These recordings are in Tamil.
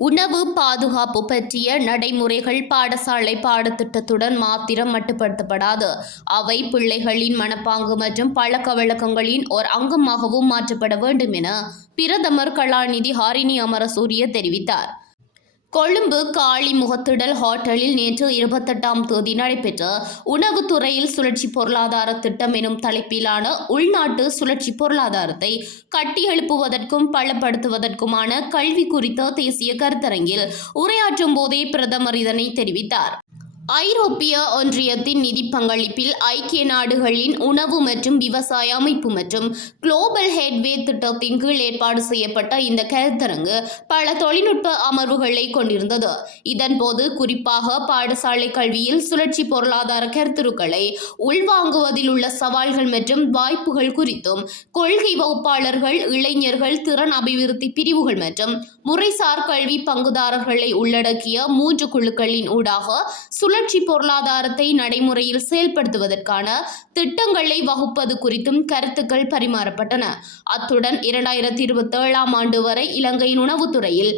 உணவு பாதுகாப்பு பற்றிய நடைமுறைகள் பாடசாலை பாடத்திட்டத்துடன் மாத்திரம் மட்டுப்படுத்தப்படாது. அவை பிள்ளைகளின் மனப்பாங்கு மற்றும் பழக்க வழக்கங்களின் ஓர் அங்கமாகவும் மாற்றப்பட வேண்டும் என பிரதமர் கலாநிதி ஹாரினி அமரசூரிய தெரிவித்தார். கொழும்பு காளி முகத்திடல் ஹோட்டலில் நேற்று இருபத்தெட்டாம் தேதி நடைபெற்ற உணவுத்துறையில் சுழற்சி பொருளாதார திட்டம் எனும் தலைப்பிலான உள்நாட்டு சுழற்சி பொருளாதாரத்தை கட்டியெழுப்புவதற்கும் பலப்படுத்துவதற்குமான கல்வி குறித்த தேசிய கருத்தரங்கில் உரையாற்றும் போதே பிரதமர் இதனை தெரிவித்தார். ஐரோப்பிய ஒன்றியத்தின் நிதி பங்களிப்பில் ஐக்கிய நாடுகளின் உணவு மற்றும் விவசாய அமைப்பு மற்றும் குளோபல் ஹெட்வே திட்டத்தின் கீழ் ஏற்பாடு செய்யப்பட்ட இந்த கருத்தரங்கு பல தொழில்நுட்ப அமர்வுகளை கொண்டிருந்தது. இதன்போது குறிப்பாக பாடசாலை கல்வியில் சுழற்சி பொருளாதார கருத்துருக்களை உள்வாங்குவதில் உள்ள சவால்கள் மற்றும் வாய்ப்புகள் குறித்தும் கொள்கை வகுப்பாளர்கள் இளைஞர்கள் திறன் அபிவிருத்தி பிரிவுகள் மற்றும் முறைசார் கல்வி பங்குதாரர்களை உள்ளடக்கிய மூன்று குழுக்களின் ஊடாக சுழற்சி பொருளாதாரத்தை நடைமுறையில் செயல்படுத்துவதற்கான திட்டங்களை வகுப்பது குறித்தும் கருத்துக்கள் பரிமாறப்பட்டன. அத்துடன் இரண்டாயிரத்தி இருபத்தி ஏழாம் ஆண்டு வரை இலங்கையின் உணவுத்துறையில்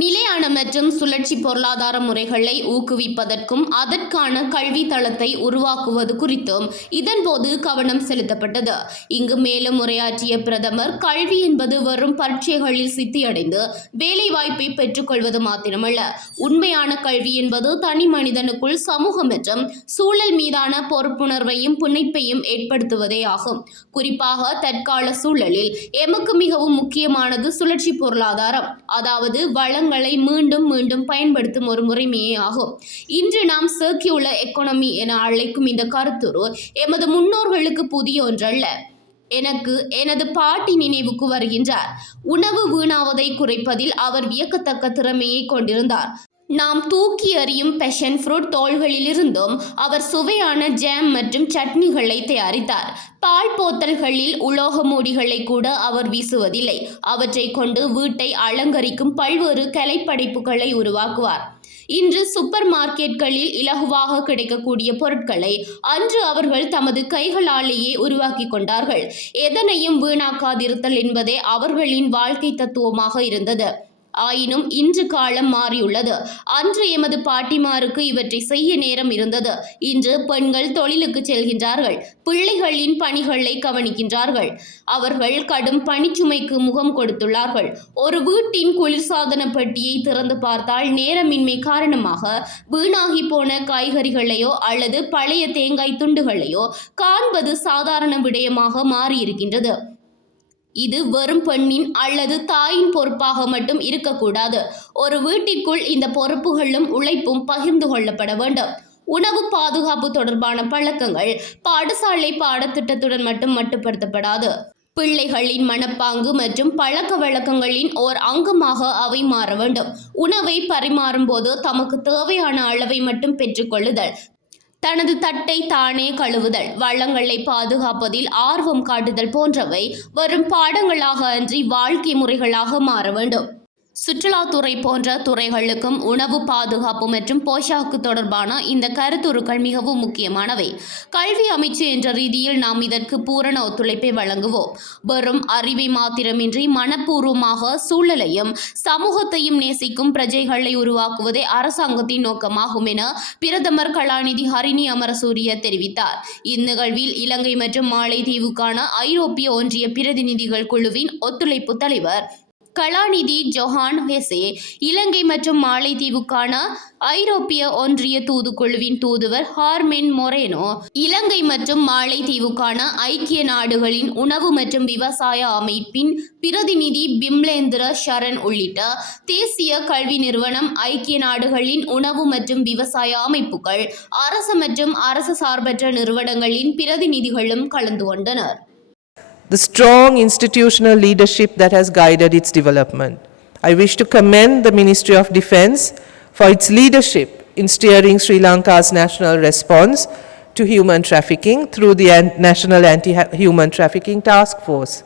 நிலையான மற்றும் சுழற்சி பொருளாதார முறைகளை ஊக்குவிப்பதற்கும் அதற்கான கல்வி தளத்தை உருவாக்குவது குறித்தும் இதன்போது கவனம் செலுத்தப்பட்டது. இங்கு மேலும் உரையாற்றிய பிரதமர் கல்வி என்பது வெறும் பரீட்சைகளில் சித்தியடைந்து வேலைவாய்ப்பை பெற்றுக்கொள்வது மாத்திரமல்ல. உண்மையான கல்வி என்பது தனி மனிதனுக்குள் சமூகம் மற்றும் சூழல் மீதான பொறுப்புணர்வையும் புனைப்பையும் ஏற்படுத்துவதே ஆகும். குறிப்பாக தற்கால சூழலில் எமக்கு மிகவும் முக்கியமானது சுழற்சி பொருளாதாரம். அதாவது வளங்கள் மீண்டும் மீண்டும் பயன்படுத்தும் ஒரு முறைமையே ஆகும். இன்று நாம் சர்க்கியூலர் எக்கானமி என அழைக்கும் இந்த கருத்துரு எமது முன்னோர்களுக்கு புதிய ஒன்றல்ல. எனக்கு எனது பாட்டி நினைவுக்கு வருகின்றார். உணவு வீணாவதை குறைப்பதில் அவர் வியக்கத்தக்க திறமையை கொண்டிருந்தார். நாம் தூக்கி அறியும் பெஷன் ஃப்ரூட் தோள்களிலிருந்தும் அவர் சுவையான ஜாம் மற்றும் சட்னிகளை தயாரித்தார். பால் போத்தல்களில் உலோக மூடிகளை கூட அவர் வீசுவதில்லை. அவற்றை கொண்டு வீட்டை அலங்கரிக்கும் பல்வேறு கலைப்படைப்புகளை உருவாக்குவார். இன்று சூப்பர் மார்க்கெட்களில் இலகுவாக கிடைக்கக்கூடிய பொருட்களை அன்று அவர்கள் தமது கைகளாலேயே உருவாக்கி கொண்டார்கள். எதனையும் வீணாக்காதிருத்தல் என்பதே அவர்களின் வாழ்க்கை தத்துவமாக இருந்தது. ஆயினும் இன்று காலம் மாறியுள்ளது. அன்று எமது பாட்டிமாருக்கு இவற்றை செய்ய நேரம் இருந்தது. இன்று பெண்கள் தொழிலுக்கு செல்கின்றார்கள். பிள்ளைகளின் பணிகளை கவனிக்கின்றார்கள். அவர்கள் கடும் பணிச்சுமைக்கு முகம் கொடுத்துள்ளார்கள். ஒரு வீட்டின் குளிர்சாதன பெட்டியை திறந்து பார்த்தால் நேரமின்மை காரணமாக வீணாகி போன காய்கறிகளையோ அல்லது பழைய தேங்காய் துண்டுகளையோ காண்பது சாதாரண விடயமாக மாறியிருக்கின்றது. இது வெறும் பெண்ணின் அல்லது தாயின் பொறுப்பாக மட்டும் இருக்கக்கூடாது. ஒரு வீட்டிற்குள் இந்த பொறுப்புகளும் உழைப்பும் பகிர்ந்து கொள்ளப்பட வேண்டும். உணவு பாதுகாப்பு தொடர்பான பழக்கங்கள் பாடசாலை பாடத்திட்டத்துடன் மட்டும் மட்டுப்படுத்தப்படாது. பிள்ளைகளின் மனப்பாங்கு மற்றும் பழக்க வழக்கங்களின் ஓர் அங்கமாக அவை மாற வேண்டும். உணவை பரிமாறும் போது தமக்கு தேவையான அளவை மட்டும் பெற்றுக்கொள்ளுதல் தனது தட்டை தானே கழுவுதல் வளங்களை பாதுகாப்பதில் ஆர்வம் காட்டுதல் போன்றவை வரும் பாடங்களாக அன்றி வாழ்க்கை முறைகளாக மாற வேண்டும். சுற்றுலாத்துறை போன்ற துறைகளுக்கும் உணவு பாதுகாப்பு மற்றும் போஷாக்கு தொடர்பான இந்த கருத்துருக்கள் மிகவும் முக்கியமானவை. கல்வி அமைச்சு என்ற ரீதியில் நாம் இதற்கு பூரண ஒத்துழைப்பை வழங்குவோம். வெறும் அறிவை மாத்திரமின்றி மனப்பூர்வமாக சூழலையும் சமூகத்தையும் நேசிக்கும் பிரஜைகளை உருவாக்குவதே அரசாங்கத்தின் நோக்கமாகும் என பிரதமர் கலாநிதி ஹரிணி அமரசூரிய தெரிவித்தார். இந்நிகழ்வில் இலங்கை மற்றும் மாலைதீவுக்கான ஐரோப்பிய ஒன்றிய பிரதிநிதிகள் குழுவின் ஒத்துழைப்பு தலைவர் கலாநிதி ஜொஹான் ஹெசே இலங்கை மற்றும் மாலைத்தீவுக்கான ஐரோப்பிய ஒன்றிய தூதுக்குழுவின் தூதுவர் ஹார்மென் மொரேனோ இலங்கை மற்றும் மாலைத்தீவுக்கான ஐக்கிய நாடுகளின் உணவு மற்றும் விவசாய அமைப்பின் பிரதிநிதி பிம்லேந்திர ஷரண் உள்ளிட்ட தேசிய கல்வி நிறுவனம் ஐக்கிய நாடுகளின் உணவு மற்றும் விவசாய அமைப்புகள் அரசு மற்றும் அரசு சார்பற்ற நிறுவனங்களின் பிரதிநிதிகளும் கலந்து கொண்டனர். The strong institutional leadership that has guided its development. I wish to commend the Ministry of Defence for its leadership in steering Sri Lanka's national response to human trafficking through the National Anti Human Trafficking Task Force.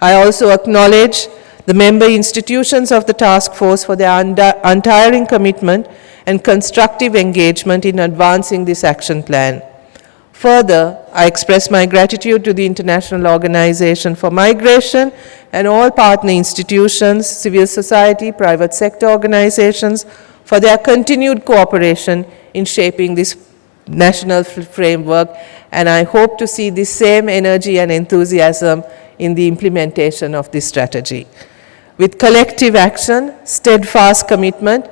I also acknowledge the member institutions of the task force for their unti- untiring commitment and constructive engagement in advancing this action plan. Further, I express my gratitude to the International Organization for Migration and all partner institutions, civil society, private sector organizations for their continued cooperation in shaping this national framework, and I hope to see the same energy and enthusiasm in the implementation of this strategy. With collective action, steadfast commitment,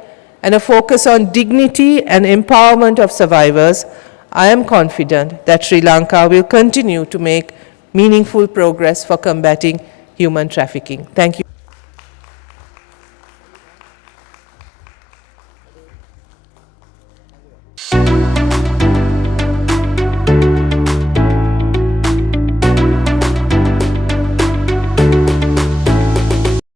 and a focus on dignity and empowerment of survivors, I am confident that Sri Lanka will continue to make meaningful progress for combating human trafficking. Thank you.